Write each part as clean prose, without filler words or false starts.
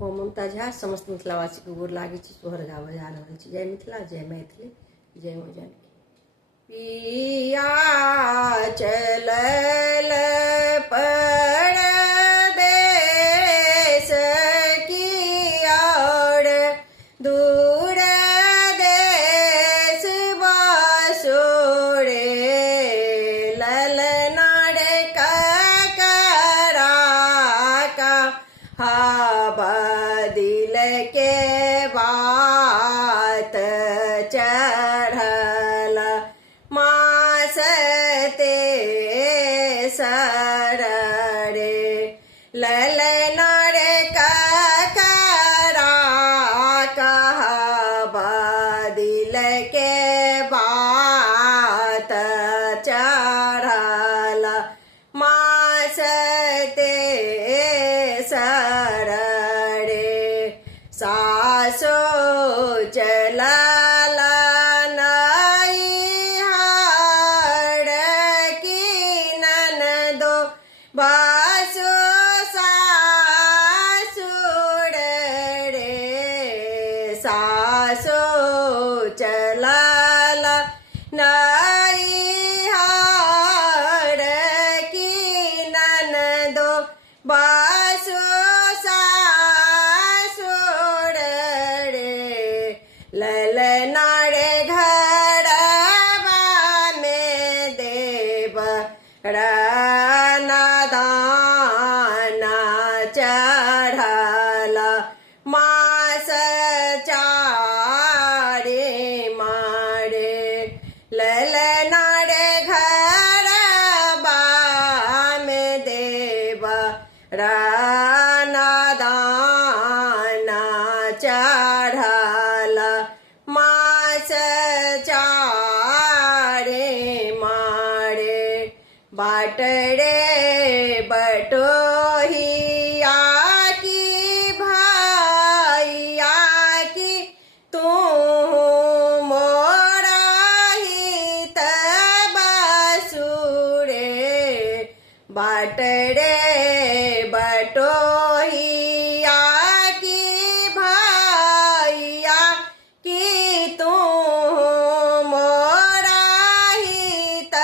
हम मुमताज झा समस्त मिथिलावासी को गोर लागे छी, सोहर गावल जा रहल छी। जय मिथिला, जय मैथिली, जय हो जानकी। पिया चलल परदेस की ओर, दूर देश बसोरे, ललना रे ककरा का हाबा दिल के बात चढ़ल, मासते सररे, ललना रे ककरा कहबा दिल के बात चढ़ल, मासते सररे। सासो चलल नैहर की ननदो, बासु सासुर रे, सासो चलल नैहर की ननदो, बासु सासुर रे, ललना रे घरवा में देव रनादाना चढ़ल, मास चारे मारे, ललना रे घरवा में देव रनादाना चढ़ल, मास चारे मारे। बाटरे बटोहिया की भैया की, तू मोरा हित बसुरे, बाटरे बटोहिया की भैया की, तू मोरा हित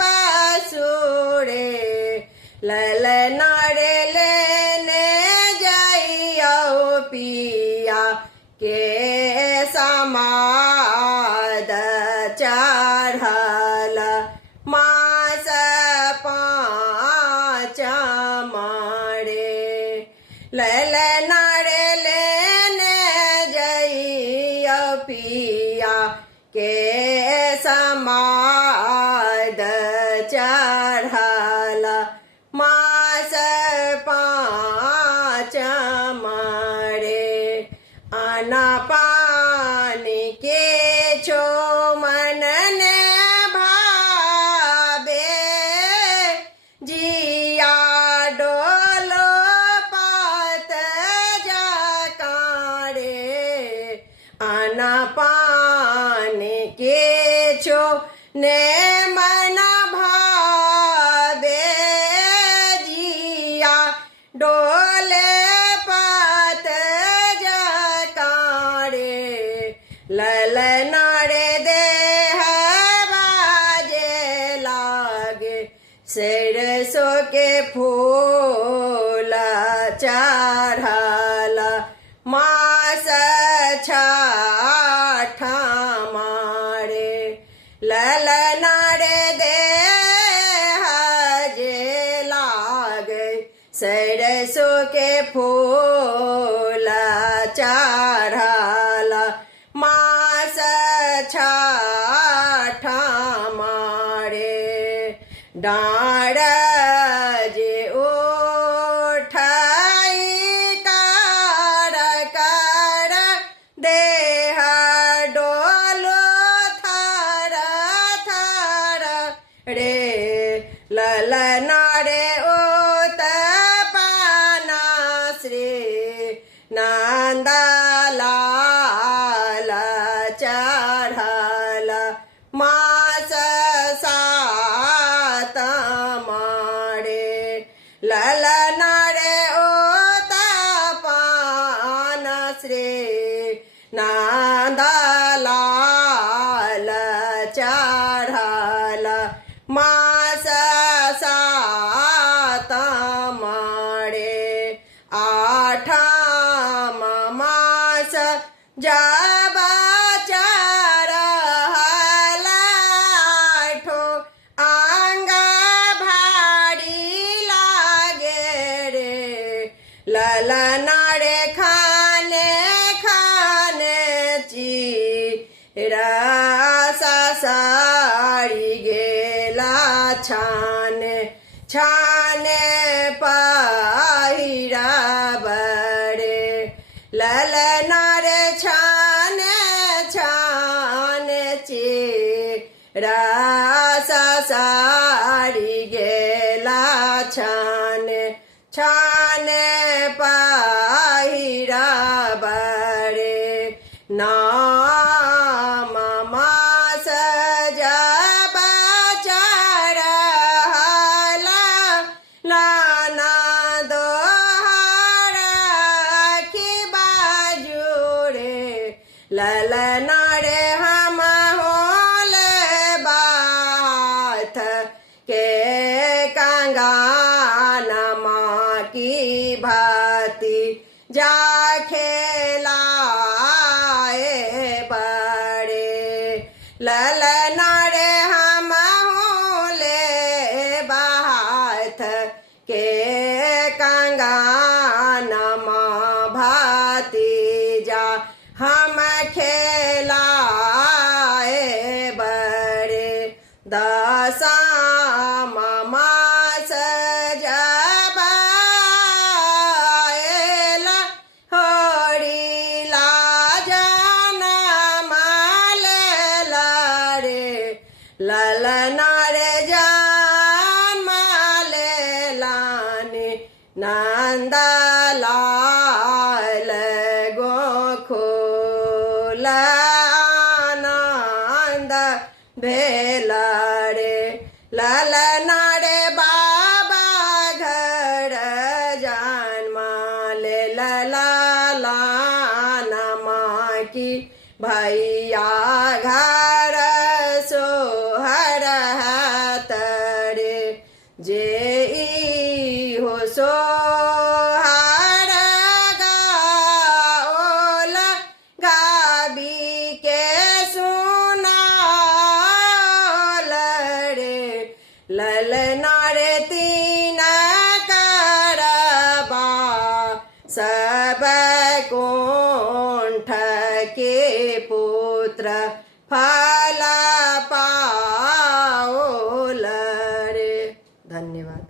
बसुरे, ललना रे लेने जाइयो पिया के समाद चढ़ल, मास पाँच मारे, ललना रे लेने जाइयो पिया के समाद चढ़ल, मास पाँच मारे। आना पानी के छो मन ने भावे, जिया डोलो पात जकारे, आना पानी के छो ने मन भावे, जिया डोले पात जकारे, ललना रे देह बाजे लागे, सरसों के फूल चढ़ल, मास छठा मारे, ललना रे देह जे लागे, सरसों के फूल चढ़ल, मास छठा मारे। डाँड़ जे उठाई कर कर, देह डोलो थर थर रे, ललना रे उत्पन्न श्री जब चरहलाठो आंग भारी लागे रे ललना रे खाने खाने चिरा सारी गेला छाने छाने पहिरा बड़े ललना रे छाने छाने चिरा सारी गेला छाने छाने पहिरा बड़े नाम मास जब चरहला लाना दोहरा की बाजुरे ललना रे हम होले बात के कंगाना माँ की भाती जा खेलाए बड़े ललना रे हम होले बात के कंगाना माँ भाती जा हम खेलाए बड़े दशम मास जब आएला होरिला जनम लेला रे ललना रे जन्म लेलाने नंदलाल गोकुल आनंद भेला रे ललना रे बाबा घर जन्म ले ललाना माँ की भैया घर सोहर तरे जे हो सोहर गाओल गाबी के सुनाल रे ललना रे तीन करबा सब कुंठ के पुत्र फल पाओल रे। धन्यवाद।